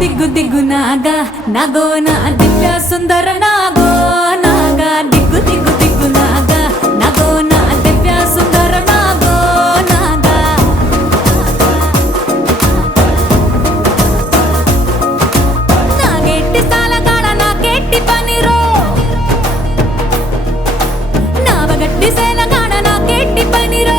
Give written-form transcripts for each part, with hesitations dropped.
దిగ్గు దిగ్గు నాగా నాగో నా దివ్య సుందర నాగో నాగా దిగ్గు దిగ్గు దిగ్గు నాగా నాగో నా దివ్య సుందర నాగో నాగా నాగెట్టి సాలగాడ నాకెట్టి పనిరో నావగట్టి సేలగాడ నాకెట్టి పనిరో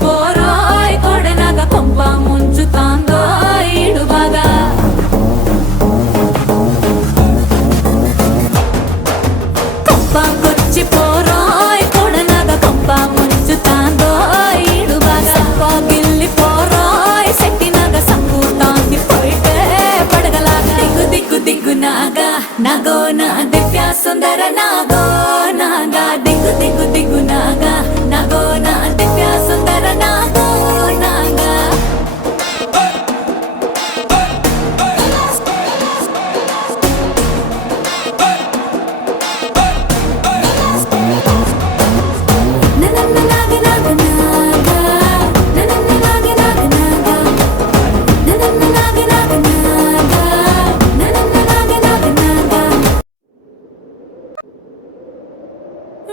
పోరాయ్ కొడనగా కొంప ముంచుతాందో ఇడుబాగా కొంపకొచ్చి పోరాయ్ కొడనగా కొంప ముంచుతాందో ఇడుబాగా పాగిల్లి పోరాయ్ సెట్టినగా సంపూతాంది పోయితే పడగలాగా దిగ్గు దిగ్గు దిగ్గు నాగా నాగో నా దివ్య సుందర నాగో నాగా దిగ్గు దిగ్గు దిగ్గు నాగా నాగో నా దివ్య సుందర నాగో నాగా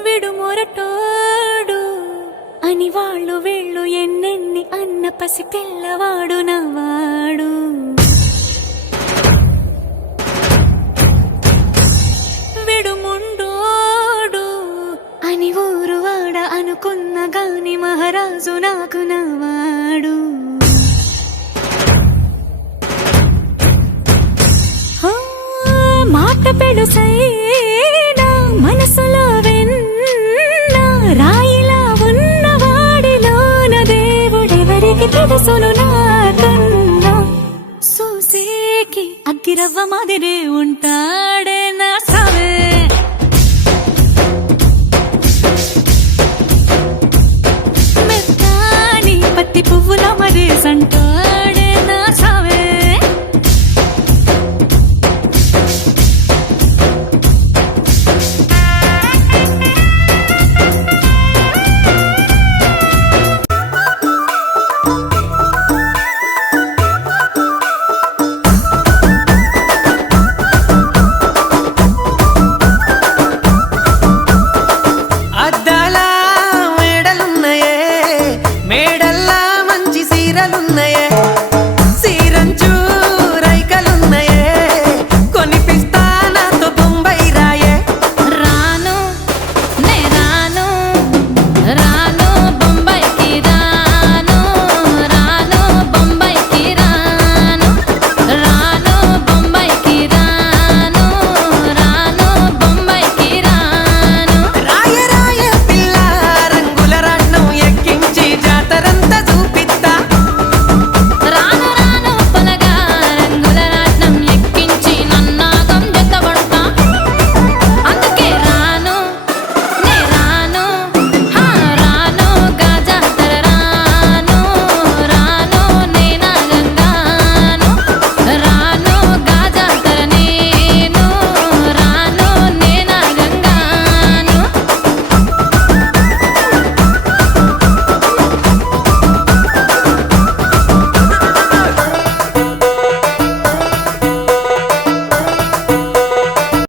విడు మొరటోడు అని వాళ్ళు వీళ్ళు ఎన్నెన్ని అన్న పసి పిల్లవాడు నవ్వాడు విడు ముండోడు అని ఊరు వాడ అనుకున్న గాని మహారాజు నాకు నవ్వాడు మాట పెడుసైనా మనసులో రాయిలా ఉన్నవాడిలోన దేవుడెవరికి తెలుసును నాకన్నా చూసేకి అగ్గిరవ్వ మాదిరే ఉంటా